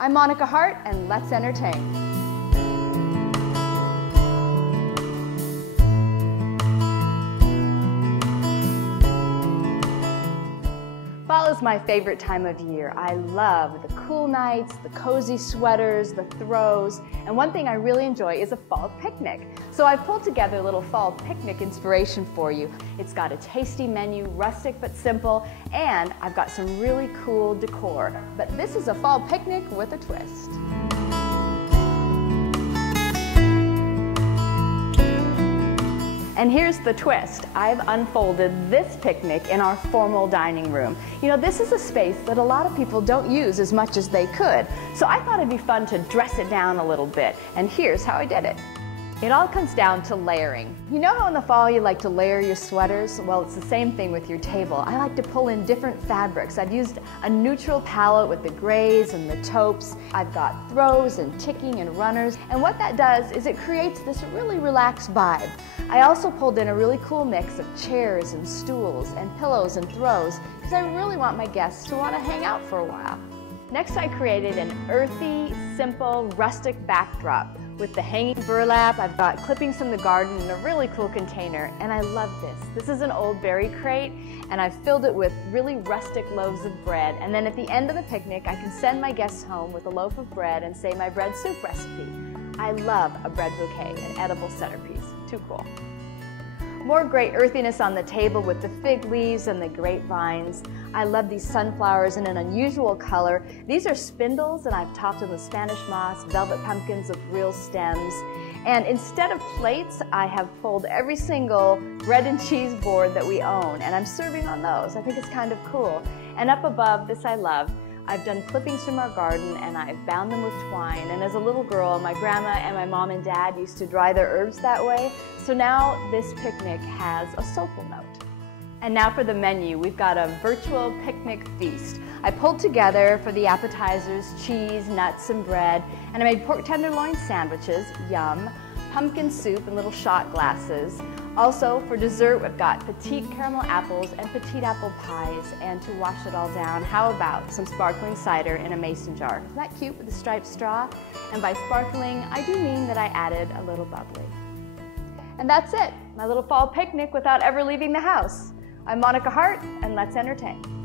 I'm Monica Hart, and let's entertain. Fall is my favorite time of year. I love the cool nights, the cozy sweaters, the throws, and one thing I really enjoy is a fall picnic. So I've pulled together a little fall picnic inspiration for you. It's got a tasty menu, rustic but simple, and I've got some really cool decor. But this is a fall picnic with a twist. And here's the twist. I've unfolded this picnic in our formal dining room. You know, this is a space that a lot of people don't use as much as they could. So I thought it'd be fun to dress it down a little bit. And here's how I did it. It all comes down to layering. You know how in the fall you like to layer your sweaters? Well, it's the same thing with your table. I like to pull in different fabrics. I've used a neutral palette with the grays and the taupes. I've got throws and ticking and runners. And what that does is it creates this really relaxed vibe. I also pulled in a really cool mix of chairs and stools and pillows and throws because I really want my guests to want to hang out for a while. Next, I created an earthy, simple, rustic backdrop. With the hanging burlap, I've got clippings from the garden in a really cool container, and I love this. This is an old berry crate, and I've filled it with really rustic loaves of bread, and then at the end of the picnic, I can send my guests home with a loaf of bread and say my bread soup recipe. I love a bread bouquet, an edible centerpiece. Too cool. More great earthiness on the table with the fig leaves and the grapevines. I love these sunflowers in an unusual color. These are spindles, and I've topped them with Spanish moss, velvet pumpkins with real stems. And instead of plates, I have pulled every single bread and cheese board that we own, and I'm serving on those. I think it's kind of cool. And up above, this I love, I've done clippings from our garden, and I've bound them with twine. And as a little girl, my grandma and my mom and dad used to dry their herbs that way. So now this picnic has a soulful note. And now for the menu. We've got a virtual picnic feast. I pulled together for the appetizers cheese, nuts, and bread, and I made pork tenderloin sandwiches, yum, pumpkin soup in little shot glasses. Also, for dessert, we've got petite caramel apples and petite apple pies, and to wash it all down, how about some sparkling cider in a mason jar? Isn't that cute with the striped straw? And by sparkling, I do mean that I added a little bubbly. And that's it, my little fall picnic without ever leaving the house. I'm Monica Hart, and let's entertain.